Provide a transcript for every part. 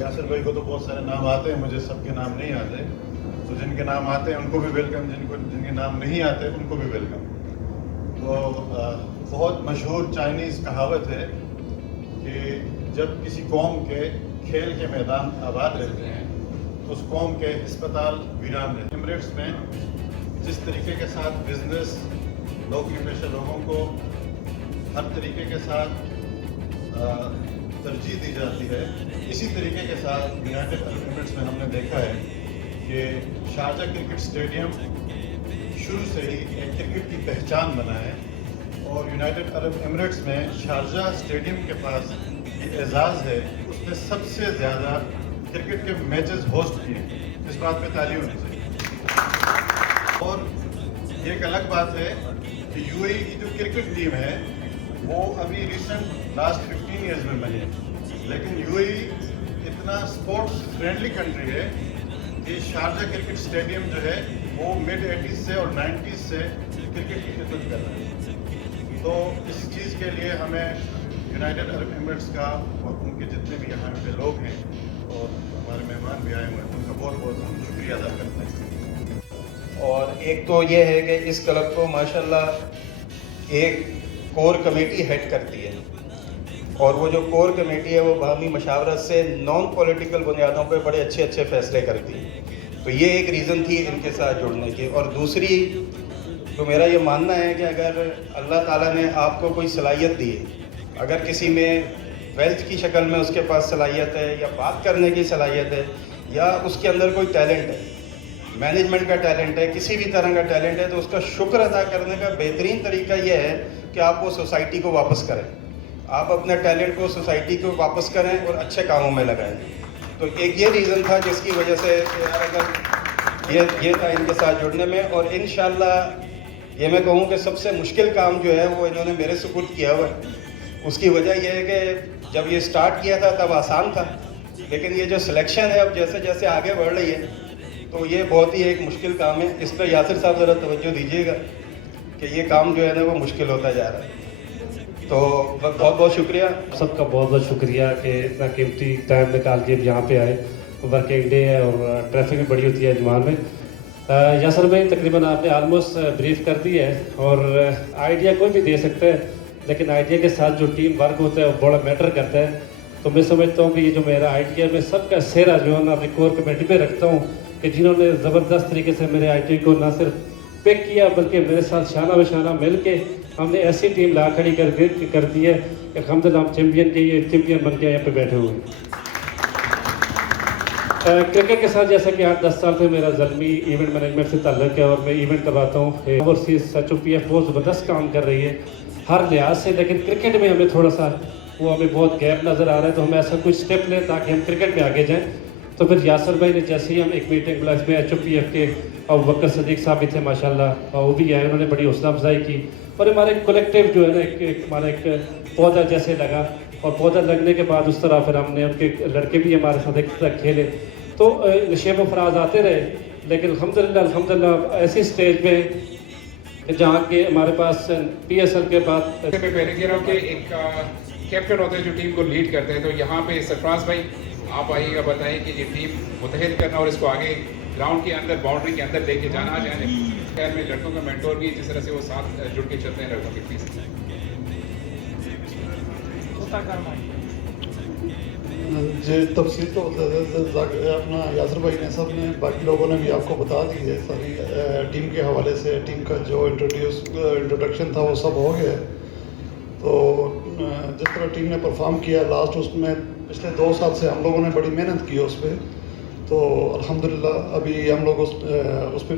यासिर भाई को तो बहुत सारे नाम आते हैं, मुझे सबके नाम नहीं आते, तो जिनके नाम आते हैं उनको भी वेलकम, जिनके नाम नहीं आते उनको भी वेलकम। तो बहुत मशहूर चाइनीज़ कहावत है कि जब किसी कौम के खेल के मैदान आबाद रहते हैं तो उस कौम के अस्पताल वीरान रहते हैं। एमिरेट्स में जिस तरीके के साथ बिजनेस नौकरी पेशा लोगों को हर तरीके के साथ तरजीह दी जाती है, इसी तरीके के साथ यूनाइटेड अरब एमिरेट्स में हमने देखा है कि शारजा क्रिकेट स्टेडियम शुरू से ही एक क्रिकेट की पहचान बना है और यूनाइटेड अरब एमिरेट्स में शारजा स्टेडियम के पास ये एजाज़ है, उसने सबसे ज़्यादा क्रिकेट के मैचेस होस्ट किए। इस बात पे ताली होनी चाहिए। और ये एक अलग बात है कि यूएई की जो क्रिकेट टीम है वो अभी रिसेंट लास्ट 15 ईयर्स में बनी है, लेकिन यूएई इतना स्पोर्ट्स फ्रेंडली कंट्री है कि शारजा क्रिकेट स्टेडियम जो है वो मिड 80s से और 90s से क्रिकेट की खिदमत कर रहा है। तो इस चीज़ के लिए हमें यूनाइटेड अरब एमिरेट्स का और उनके जितने भी यहाँ पे लोग हैं और हमारे मेहमान भी आए हुए हैं, उनका बहुत बहुत हम शुक्रिया अदा करते हैं। और एक तो ये है कि इस क्लब को माशाल्लाह एक कोर कमेटी हेड करती है और वो जो कोर कमेटी है वो बाहमी मशावरत से नॉन पॉलिटिकल बुनियादों पे बड़े अच्छे अच्छे फैसले करती है। तो ये एक रीज़न थी इनके साथ जुड़ने की। और दूसरी तो मेरा ये मानना है कि अगर अल्लाह ताला ने आपको कोई सलाहियत दी है, अगर किसी में वेल्थ की शक्ल में उसके पास सलाहियत है या बात करने की सलाहियत है या उसके अंदर कोई टैलेंट है, मैनेजमेंट का टैलेंट है, किसी भी तरह का टैलेंट है, तो उसका शुक्र अदा करने का बेहतरीन तरीका ये है कि आप वो सोसाइटी को वापस करें, आप अपने टैलेंट को सोसाइटी को वापस करें और अच्छे कामों में लगाएं। तो एक ये रीज़न था जिसकी वजह से यार अगर ये था इनके साथ जुड़ने में। और इंशाल्लाह ये मैं कहूँ कि सबसे मुश्किल काम जो है वो इन्होंने मेरे सुपुर्द किया हुआ है। उसकी वजह यह है कि जब ये स्टार्ट किया था तब आसान था, लेकिन ये जो सिलेक्शन है अब जैसे जैसे आगे बढ़ रही है तो ये बहुत ही एक मुश्किल काम है। इस पर यासिर साहब ज़रा तवज्जो दीजिएगा कि ये काम जो है ना वो मुश्किल होता जा रहा है। तो बहुत बहुत शुक्रिया सबका, बहुत बहुत शुक्रिया कि इतना कीमती टाइम निकाल के यहाँ पे आए। वर्किंग डे है और ट्रैफिक भी बड़ी होती है अजमान में। यासर भाई तकरीबन आपने आलमोस्ट ब्रीफ कर दी है और आइडिया कोई भी दे सकता है, लेकिन आइडिया के साथ जो टीम वर्क होता है वो बड़ा मैटर करता है। तो मैं समझता हूँ कि ये जो मेरा आइडिया मैं सबका सेहरा जो है ना अपनी कोर कमेटी पे रखता हूँ कि जिन्होंने ज़बरदस्त तरीके से मेरे आइडिया को ना सिर्फ पिक किया बल्कि मेरे साथ शाना बशाना मिल के हमने ऐसी टीम ला खड़ी कर दी है कि अल्हम्दुलिल्लाह हम चैम्पियन के ये चैम्पियन बन के यहाँ पे बैठे हुए हैं। क्रिकेट के साथ जैसा कि 8-10 साल से मेरा ज़ल्मी इवेंट मैनेजमेंट से ताल्लुक़ है और मैं इवेंट करवाता हूँ। ओवरसीज़ SHOPF बहुत ज़बरदस्त काम कर रही है हर लिहाज से, लेकिन क्रिकेट में हमें थोड़ा सा वो हमें बहुत गैप नज़र आ रहा है। तो हम ऐसा कुछ स्टेप लें ताकि हम क्रिकेट में आगे जाएँ। तो फिर यासर भाई ने जैसे ही हम एक मीटिंग बुलाई इसमें HOPF के और वक्र सदीक साहब भी थे माशाल्लाह, वो भी आए, उन्होंने बड़ी हौसला अफजाई की और हमारे कलेक्टिव जो है ना हमारा एक पौधा जैसे लगा और पौधा लगने के बाद उस तरह फिर हमने उनके लड़के भी हमारे साथ एक तरह खेले। तो नशेब फराज आते रहे, लेकिन अल्हम्दुलिल्लाह ऐसी स्टेज पे जहाँ के हमारे पास PSL के बाद मैं पहले कह रहा हूँ कि एक कैप्टन होते हैं जो टीम को लीड करते हैं। तो यहाँ पे सरफराज भाई आप आइएगा, बताएं कि ये टीम मुतहद करना और इसको आगे ग्राउंड के अंदर बाउंड्री के अंदर लेके जाना जाने खैर में लड़कों का मेंटोर भी जिस तरह से वो साथ जुड़ के चलते हैं लड़कों के पीछे। जी तफसील तो अपना यासर भाई ने सब ने, बाकी लोगों ने भी आपको बता दी है सारी टीम के हवाले से। टीम का जो इंट्रोडक्शन था वो सब हो गया। तो जिस तरह टीम ने परफॉर्म किया लास्ट, उसमें पिछले 2 साल से हम लोगों ने बड़ी मेहनत की उस पर। तो अल्हम्दुलिल्लाह अभी हम लोग उस पे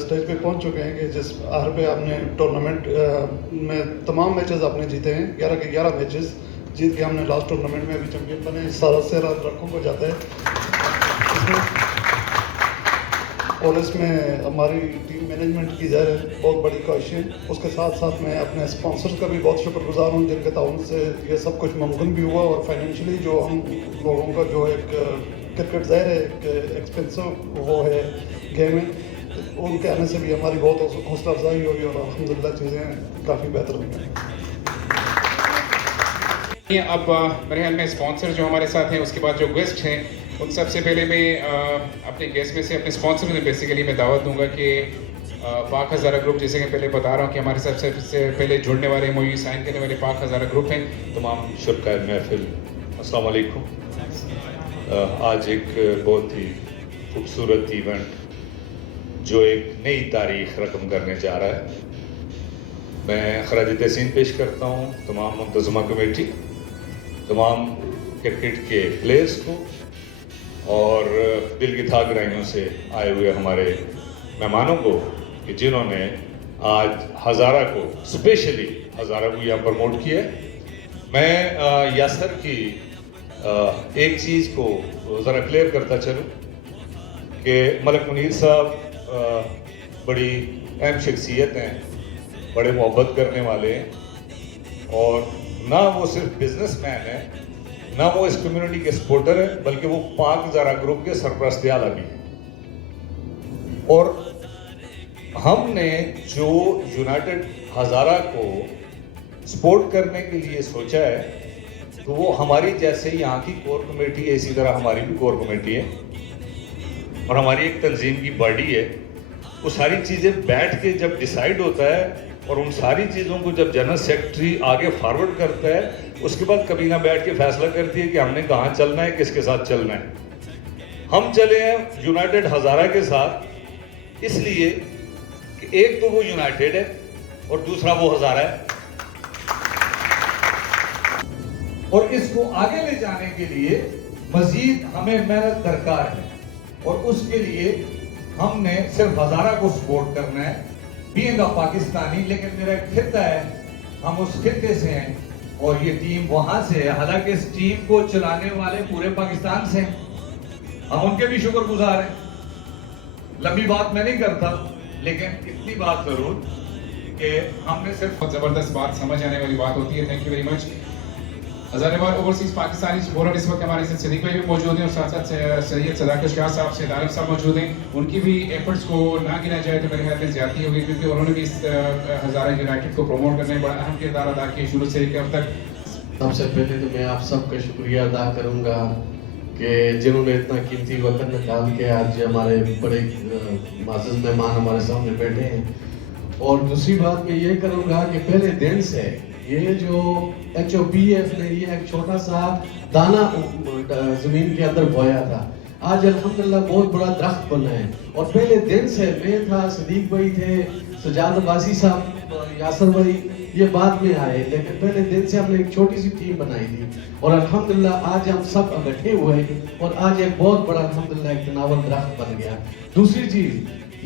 स्टेज पे पहुंच चुके हैं कि जिस आर पे आपने टूर्नामेंट में तमाम मैचेस आपने जीते हैं, 11 के 11 मैचेस जीत के हमने लास्ट टूर्नामेंट में अभी चैंपियन बने। सारा सेहरा लड़कों को जाता है और इसमें हमारी टीम मैनेजमेंट की ज़ाहिर बहुत बड़ी कोशिश है। उसके साथ साथ मैं अपने स्पॉन्सर्स का भी बहुत शुक्रगुजार हूँ जिनके ताउन से ये सब कुछ मुमकिन भी हुआ। और फाइनेंशियली जो हम लोगों का जो एक क्रिकेट ज़ाहिर है एक एक्सपेंसिव वो है गेम है, उनके आने से भी हमारी बहुत हौसला अफजाई हुई और अल्हम्दुलिल्लाह चीज़ें काफ़ी बेहतर हुई हैं। ये अब मेरे ख्याल में स्पॉन्सर जो हमारे साथ हैं, उसके बाद जो गेस्ट हैं, उन सबसे पहले मैं अपने गेस्ट में से अपने स्पॉन्सर में बेसिकली मैं दावत दूंगा कि पाक हज़ारा ग्रुप, जैसे कि पहले बता रहा हूँ कि हमारे सबसे पहले जुड़ने वाले MOU साइन करने वाले पाक हज़ारा ग्रुप हैं। तमाम शुरकाए महफिल अस्सलाम वालेकुम। आज एक बहुत ही खूबसूरत इवेंट जो एक नई तारीख रकम करने जा रहा है, मैं खराज तहसीन पेश करता हूँ तमाम मुंतज़मा कमेटी, तमाम क्रिकेट के प्लेयर्स को और दिल की था गहराइयों से आए हुए हमारे मेहमानों को कि जिन्होंने आज हज़ारा को, स्पेशली हज़ारा को यहाँ प्रमोट किया है। मैं यासर की एक चीज़ को ज़रा क्लियर करता चलूँ कि मलिक मुनीर साहब बड़ी अहम शख्सियत हैं, बड़े मोहब्बत करने वाले हैं और ना वो सिर्फ बिजनेसमैन है, ना वो इस कम्युनिटी के सपोर्टर है, बल्कि वो पाक हज़ारा ग्रुप के सरपरस्त आला भी हैं। और हमने जो यूनाइटेड हज़ारा को सपोर्ट करने के लिए सोचा है, तो वो हमारी जैसे यहाँ की कोर कमेटी है, इसी तरह हमारी भी कोर कमेटी है और हमारी एक तंजीम की बॉडी है। वो सारी चीज़ें बैठ के जब डिसाइड होता है और उन सारी चीज़ों को जब जनरल सेक्रेटरी आगे फॉरवर्ड करता है, उसके बाद कभी ना बैठ के फैसला करती है कि हमने कहाँ चलना है, किसके साथ चलना है। हम चले हैं यूनाइटेड हज़ारा के साथ इसलिए कि एक तो वो यूनाइटेड है और दूसरा वो हज़ारा है, और इसको आगे ले जाने के लिए मजीद हमें मेहनत दरकार है और उसके लिए हमने सिर्फ हज़ारा को सपोर्ट करना है, बीइंग अ पाकिस्तानी। लेकिन मेरा एक खित्ता है, हम उस खित्ते से हैं और ये टीम वहां से है। हालांकि इस टीम को चलाने वाले पूरे पाकिस्तान से हैं, हम उनके भी शुक्रगुजार हैं। लंबी बात मैं नहीं करता, लेकिन इतनी बात जरूर कि हमने सिर्फ बहुत ज़बरदस्त बात, समझ आने वाली बात होती है। Thank you very much. Hazarabad overseas Pakistani board इस वक्त हमारे साथ सदीक भाई भी मौजूद हैं और साथ साथ सैयद सदाकत शाह साहब, सैयद आरिफ साहब मौजूद हैं। उनकी भी एफर्ट्स को ना गिना जाए तो मेरे ख्याल में ज़्यादती होगी, क्योंकि उन्होंने भी इस हज़ारा यूनाइटेड को प्रमोट करने में बड़ा अहम किरदार अदा किया शुरू से अब तक। सबसे पहले तो मैं आप सबका शुक्रिया अदा करूंगा कि जिन्होंने इतना कीमती वक्त निकाल के आज हमारे बड़े माज़िज़ मेहमान हमारे सामने बैठे हैं। और दूसरी बात मैं ये करूंगा कि पहले दिन से ये जो HOPF ने ये एक छोटा सा दाना ज़मीन के अंदर बोया था, आज अल्हम्दुलिल्लाह बहुत बड़ा दरख्त बना है। और पहले दिन से मैं था, सदीक भाई थे, सजाद अब्बासी साहब, यासर भाई, ये बाद में आए, लेकिन पहले दिन से हमने एक छोटी सी टीम बनाई थी और अल्हम्दुलिल्लाह आज हम सब इकट्ठे हुए और आज एक बहुत बड़ा अल्हम्दुलिल्लाह एक तनावल दरख्त बन गया। दूसरी चीज़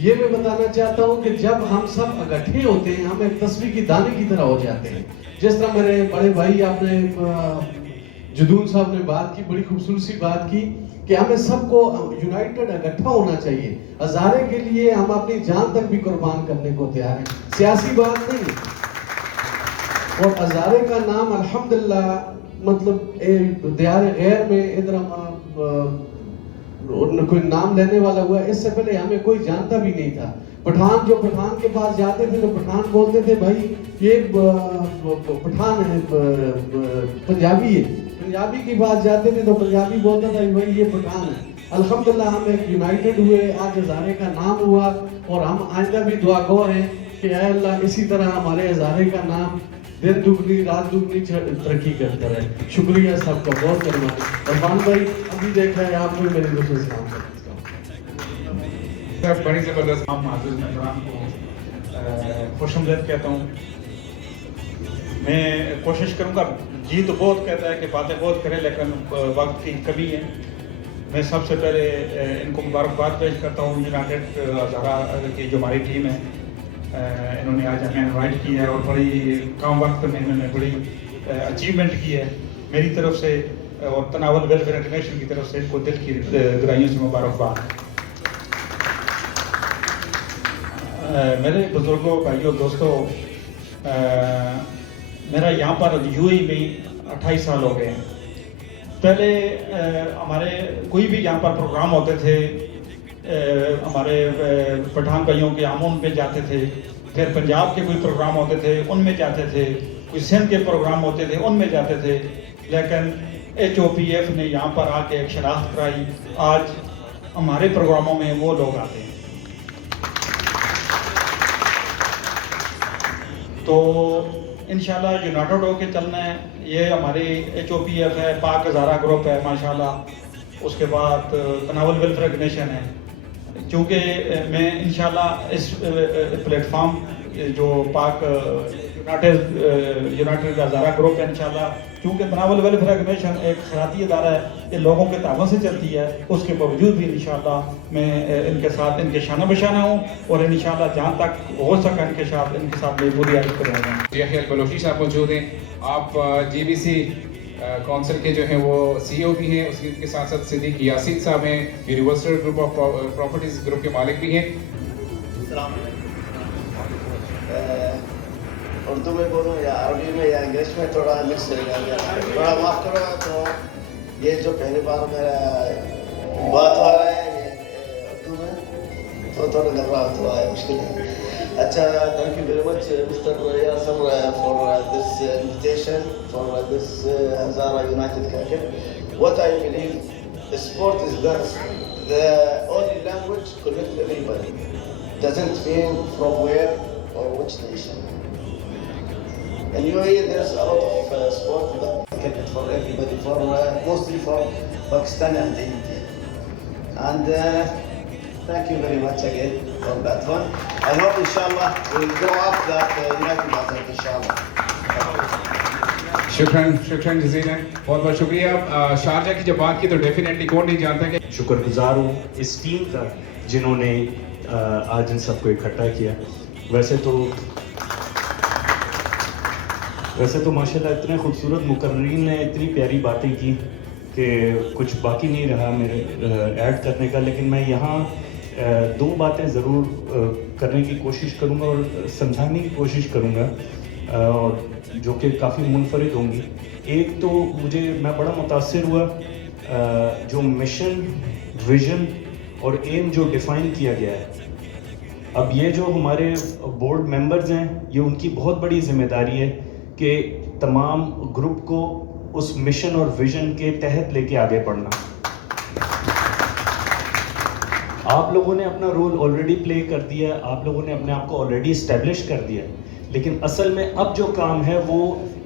ये मैं बताना चाहता हूँ कि जब हम सब इकट्ठे होते हैं, हम एक तस्वीर की दाने की तरह हो जाते हैं। जिस तरह मेरे बड़े भाई आपने जुदून साहब ने बात की, बड़ी खूबसूरत सी बात की कि हमें सबको यूनाइटेड इकट्ठा होना चाहिए। हज़ारे के लिए हम अपनी जान तक भी कुर्बान करने को तैयार हैं, सियासी बात नहीं। और हज़ारे का नाम अल्हम्दुलिल्लाह मतलब दियार गैर में इधर हम कोई नाम लेने वाला हुआ, इससे पहले हमें कोई जानता भी नहीं था। पठान जो पठान के पास जाते थे तो पठान बोलते थे भाई ये पठान है, पंजाबी है। पंजाबी के पास जाते थे तो पंजाबी बोलता था भाई ये पठान है। अल्हम्दुलिल्लाह हम एक यूनाइटेड हुए, आज हज़ारे का नाम हुआ और हम आइंदा भी दुआगो हैं कि ऐ अल्लाह इसी तरह हमारे हज़ारे का नाम दिन दुगनी रात दुगनी तरक्की करता रहे। शुक्रिया सबका, बहुत धन्यवाद। इरफान भाई अभी देखा है आपने मेरे दोस्तों से काम करता सर बड़ी ज़बरदस्त आप माज़ूज़ मेहमान को खुशआमदीद कहता हूँ। मैं कोशिश करूँगा, जी तो बहुत कहता है कि बातें बहुत करें, लेकिन वक्त की कमी है। मैं सबसे पहले इनको मुबारकबाद पेश करता हूँ यूनाइटेड हज़ारा की जो हमारी टीम है, इन्होंने आज हमें इनवाइट किया है और बड़ी कम वक्त में इन्होंने बड़ी अचीवमेंट की है। मेरी तरफ से और तनावल वेलफेयर इंटरनेशनल की तरफ से इनको दिल की गहराइयों से मुबारकबाद। मेरे बुजुर्गों, भाइयों, दोस्तों, मेरा यहाँ पर UAE में 28 साल हो गए हैं। पहले हमारे कोई भी यहाँ पर प्रोग्राम होते थे, हमारे पठान भाइयों के हम उन पे जाते थे, फिर पंजाब के कोई प्रोग्राम होते थे उनमें जाते थे, कोई सिंध के प्रोग्राम होते थे उनमें जाते थे, लेकिन HOPF ने यहाँ पर आके एक शनाख्त कराई। आज हमारे प्रोग्रामों में वो लोग आते हैं। तो इंशाल्लाह यूनाइटेड होके चलना है। ये हमारी HOPF है, पाक हज़ारा ग्रुप है माशाल्लाह, उसके बाद तनावुल वेलफेयर ऑर्गेनाइजेशन है। चूँकि मैं इंशाल्लाह इस प्लेटफॉर्म जो पाक यूनाइटेड का हज़ारा ग्रुप है इंशाल्लाह, चूँकि तनावुल वेलफेयर ऑर्गेनाइजेशन एक खैराती इदारा है, ये लोगों के ताबन से चलती है, उसके बावजूद भी इंशाल्लाह मैं इनके साथ इनके शाना बशाना हूँ और इंशाल्लाह जहाँ तक हो सका इनके साथ मैं पूरी हेल्प करूँगा। याहिया बलोची साहब मौजूद हैं। आप GBC काउंसिल के जो हैं वो CEO भी हैं, उसके साथ साथ सिद्दीक यासीन साहब हैं, universal group of properties group के मालिक भी हैं। उर्दू में बोलूँ या अरबी में या इंग्लिश में, थोड़ा मिक्स रहेगा, थोड़ा माफ़ करो। तो ये जो पहली बार मेरा बात हो रहा है ये उर्दू में, तो थोड़ा घबराहट हुआ है, मुश्किल है। अच्छा, thank you very much mister Yasar for this invitation for this Hazara United Cricket. What I believe, sport is the only language connects everybody. Doesn't mean from where or which nation. In UAE, there's a lot of sport cricket for everybody, for mostly for Pakistan and India. And thank you very much again for that one. I hope inshallah we'll grow up that United Hazard inshallah. शुक्रान जज़ीलन, बहुत बहुत शुक्रिया। Sharjah की जब बात की तो definitely कौन नहीं जानता कि शुक्रगुजार हूँ इस टीम का जिन्होंने आज इन सबको इकट्ठा किया। वैसे तो माशाल्लाह इतने खूबसूरत मुकर्रीन ने इतनी प्यारी बातें की कि कुछ बाकी नहीं रहा मेरे ऐड करने का, लेकिन मैं यहाँ दो बातें ज़रूर करने की कोशिश करूँगा और समझाने की कोशिश करूँगा, जो कि काफ़ी मुनफरिद होंगी। एक तो मैं बड़ा मुतासिर हुआ जो मिशन, विज़न और एम जो डिफ़ाइन किया गया है। अब ये जो हमारे बोर्ड मेंबर्स हैं, ये उनकी बहुत बड़ी ज़िम्मेदारी है कि तमाम ग्रुप को उस मिशन और विज़न के तहत लेके आगे बढ़ना। आप लोगों ने अपना रोल ऑलरेडी प्ले कर दिया, आप लोगों ने अपने आप को ऑलरेडी इस्टेब्लिश कर दिया, लेकिन असल में अब जो काम है वो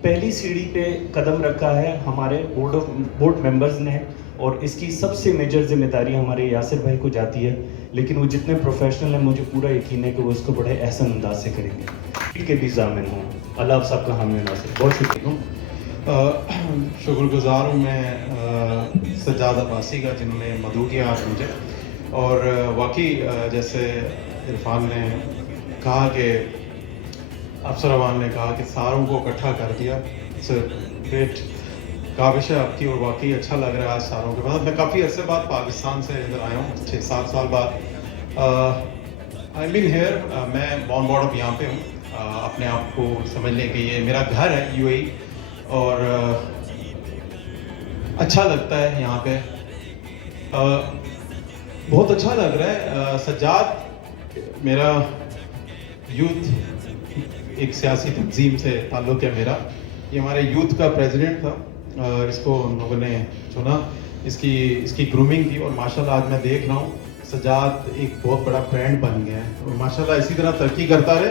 पहली सीढ़ी पे कदम रखा है हमारे बोर्ड मेंबर्स ने, और इसकी सबसे मेजर जिम्मेदारी हमारे यासिर भाई को जाती है। लेकिन वो जितने प्रोफेशनल हैं, मुझे पूरा यकीन है कि वो इसको बड़े एहसन अंदाज से करेंगे। के भी ज़ामिन हों, अल्लाह आप सबका हामी नासिर। बहुत शुक्रिया। शुक्रगुजार हूँ मैं सज्जाद अब्बासी का, जिन्होंने मदऊ किया आज मुझे। और वाकई जैसे इरफान ने कहा कि अफसरान ने कहा कि सारों को इकट्ठा कर दिया, ग्रेट काबिश है आपकी। और वाकई अच्छा लग रहा है आज सारों के बाद। मैं काफ़ी अरसे बाद पाकिस्तान से इधर आया हूँ, 6-7 साल बाद। आई मीन हेयर, मैं बॉर्न बॉर्ड अप यहाँ पे हूँ। अपने आप को समझ लें कि ये मेरा घर है UAE, और अच्छा लगता है यहाँ पे, बहुत अच्छा लग रहा है। सज्जाद मेरा यूथ एक सियासी तंजीम से ताल्लुक़ है मेरा। ये हमारे यूथ का प्रेसिडेंट था, और इसको उन लोगों ने चुना, इसकी ग्रूमिंग की। और माशाल्लाह आज मैं देख रहा हूँ सज्जाद एक बहुत बड़ा ब्रांड बन गया है, और माशाल्लाह इसी तरह तरक्की करता रहे।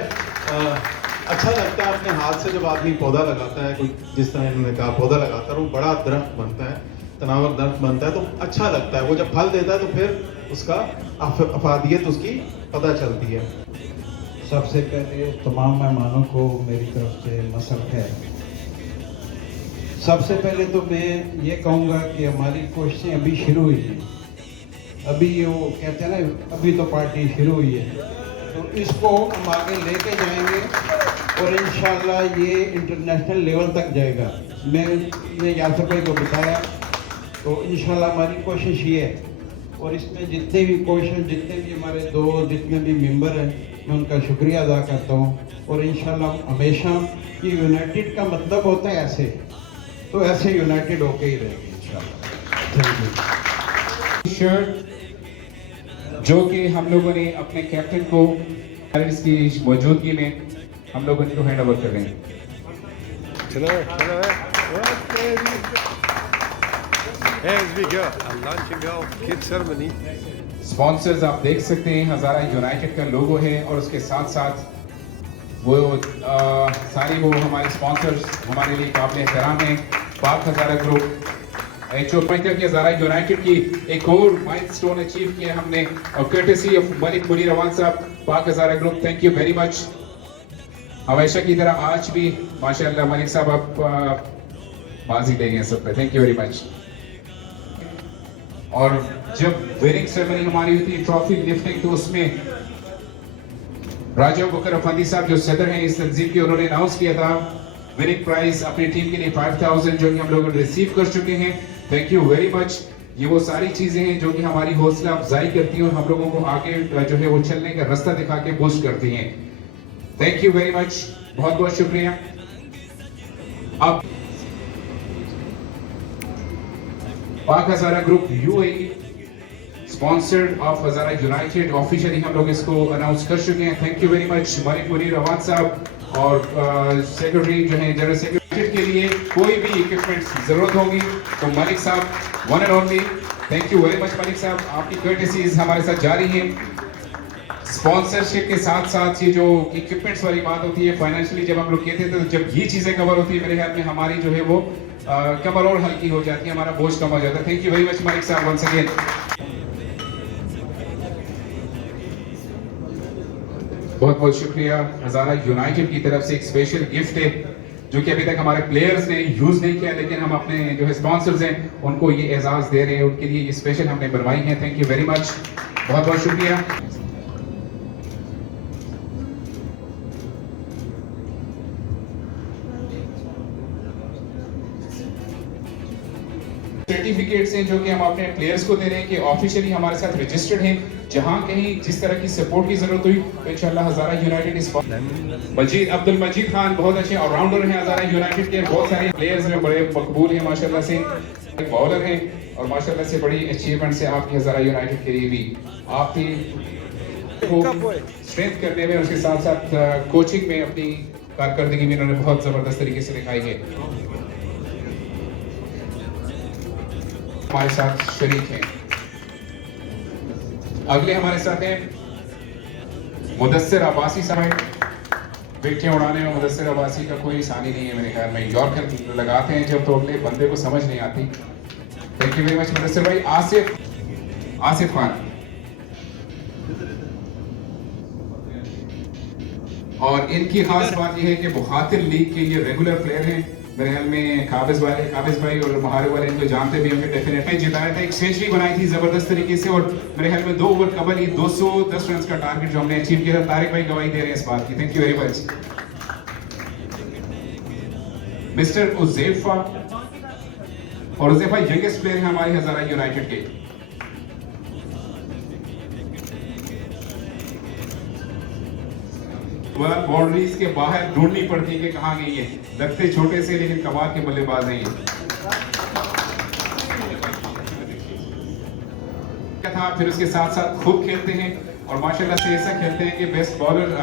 अच्छा लगता है अपने हाथ से जब आदमी पौधा लगाता है, कोई जिस तरह इन्होंने कहा पौधा लगाता है, वो बड़ा दरख्त बनता है, तनावर दरख्त बनता है, तो अच्छा लगता है। वो जब फल देता है तो फिर उसका अफादियत उसकी पता चलती है। सबसे पहले तमाम मेहमानों को मेरी तरफ से मसल है। सबसे पहले तो मैं ये कहूँगा कि हमारी कोशिशें अभी शुरू हुई हैं। अभी वो कहते हैं ना, अभी तो पार्टी शुरू हुई है, तो इसको हम आगे लेके जाएंगे और इंशाल्लाह ये इंटरनेशनल लेवल तक जाएगा। मैंने यासर भाई को बताया, तो इंशाल्लाह हमारी कोशिश ये है। और इसमें जितने भी हमारे दोस्त, जितने भी मेंबर हैं, मैं उनका शुक्रिया अदा करता हूँ। और इंशाल्लाह हमेशा ये यूनाइटेड का मतलब होता है ऐसे, तो ऐसे यूनाइटेड होके ही रहेंगे इंशाल्लाह। Thank you. शर्ट जो कि हम लोगों ने अपने कैप्टन को इसकी मौजूदगी में हम लोग इनको हैंड ओवर कर रहे हैं। चलो As we go, a launching goal, kid ceremony. Sponsors आप देख सकते हैं हज़ारा यूनाइटेड का लोगो है और उसके साथ साथ वो सारे वो हमारे स्पॉन्सर्स हमारे लिए काबिल एहतराम हैं। पाक हज़ारा ग्रुप एक जो पॉइंट कि हज़ारा यूनाइटेड की एक और माइलस्टोन अचीव किया हमने और courtesy of Malik Munir Awan sahab, Pak Hazara group, thank you very much. हमेशा की तरह आज भी माशाल्लाह मलिक साहब आप बाजी देंगे सब पे, थैंक यू वेरी मच। और जब विनिंग सेरेमनी हमारी हुई थी ट्रॉफी लिफ्टिंग, तो उसमें राजा बकर अफंदी साहब जो सदर हैं इस तंजीम के, उन्होंने अनाउंस किया था विनिंग प्राइज अपनी टीम के लिए 5000 जो कि हम लोग रिसीव कर चुके हैं, थैंक यू वेरी मच। ये वो सारी चीजें हैं जो कि हमारी हौसला अफजाई करती हैं और हम लोगों को आगे जो है वो चलने का रास्ता दिखा के बूस्ट करती हैं, थैंक यू वेरी मच, बहुत बहुत शुक्रिया। अब Pak Hazara group UAE sponsored of Hazara united officially हम लोग इसको अनाउंस कर चुके हैं, thank you very much Malik Munir Awan sahab. और सेक्रेटरी जो है जनरल सेक्रेटरी के लिए कोई भी इक्विपमेंट्स जरूरत होगी तो मलिक साहब one and only, thank you very much Malik साहब, आपकी कर्टेसीज हमारे साथ जारी हैं। स्पॉन्सरशिप के साथ साथ ये जो इक्विपमेंट्स वाली बात होती है फाइनेंशियली जब हम लोग कहते हैं तो जब ये चीजें कवर होती है मेरे ख्याल में हमारी जो है वो कमर और हल्की हो जाती है, हमारा बोझ कम हो जाता है, thank you very much Malik साहब वंस अगेन। बहुत बहुत शुक्रिया। हज़ारा यूनाइटेड की तरफ से एक स्पेशल गिफ्ट है जो कि अभी तक हमारे प्लेयर्स ने यूज नहीं किया, लेकिन हम अपने जो है स्पॉन्सर्स हैं उनको ये एजाज दे रहे हैं, उनके लिए ये स्पेशल हमने बनवाई है, थैंक यू वेरी मच, बहुत बहुत शुक्रिया। सर्टिफिकेट्स हैं जो कि हम अपने प्लेयर्स को दे रहे हैं कि ऑफिशियली हमारे साथ रजिस्टर्ड हैं, जहां कहीं जिस तरह की सपोर्ट की जरूरत हुई तो इंशाल्लाह हज़ारा यूनाइटेड इस मजीद अब्दुल मजीद खान बहुत अच्छे ऑलराउंडर हैं हज़ारा यूनाइटेड के, बहुत सारे प्लेयर्स में बड़े मकबूल हैं माशाल्लाह से, बॉलर हैं और माशाल्लाह से बड़ी अचीवमेंट से आपकी हज़ारा यूनाइटेड के लिए भी आपकी स्ट्रेंथ करने में उसके साथ साथ कोचिंग में अपनी कारकर्दगी में इन्होंने बहुत जबरदस्त तरीके से दिखाई है, हमारे साथ शरीक हैं। अगले हमारे साथ हैं मुदस्सिर अब्बासी साहब, बेटियां उड़ाने में मुदस्सिर अब्बासी का कोई आसानी नहीं है मेरे ख्याल में, यॉर्कर लगाते हैं जब तो अगले बंदे को समझ नहीं आती, thank you very much Mudassir भाई। आसिफ खान और इनकी खास बात यह है कि बुखातिल लीग के ये रेगुलर प्लेयर हैं, मेरे ख्याल में काबिज भाई और महारे वाले इनको जानते भी होंगे, डेफिनेटली जिताया था, एक सेंचुरी बनाई थी जबरदस्त तरीके से और मेरे ख्याल में 2 ओवर कबल ही 210 रन का टारगेट जो हमने अचीव किया था, तारिक भाई गवाही दे रहे हैं इस बात की, thank you very much. Mister Uzaifa और उज़ैफा यंगेस्ट प्लेयर हैं हमारी हज़ारा यूनाइटेड के, बाउंड्रीज के बाहर ढूंढनी पड़ती है कि कहां गई है, लगते छोटे से लेकिन कमाल के बल्लेबाज हैं ये था, फिर उसके साथ साथ खूब खेलते हैं और माशाल्लाह से ऐसा खेलते हैं कि बेस्ट बॉलर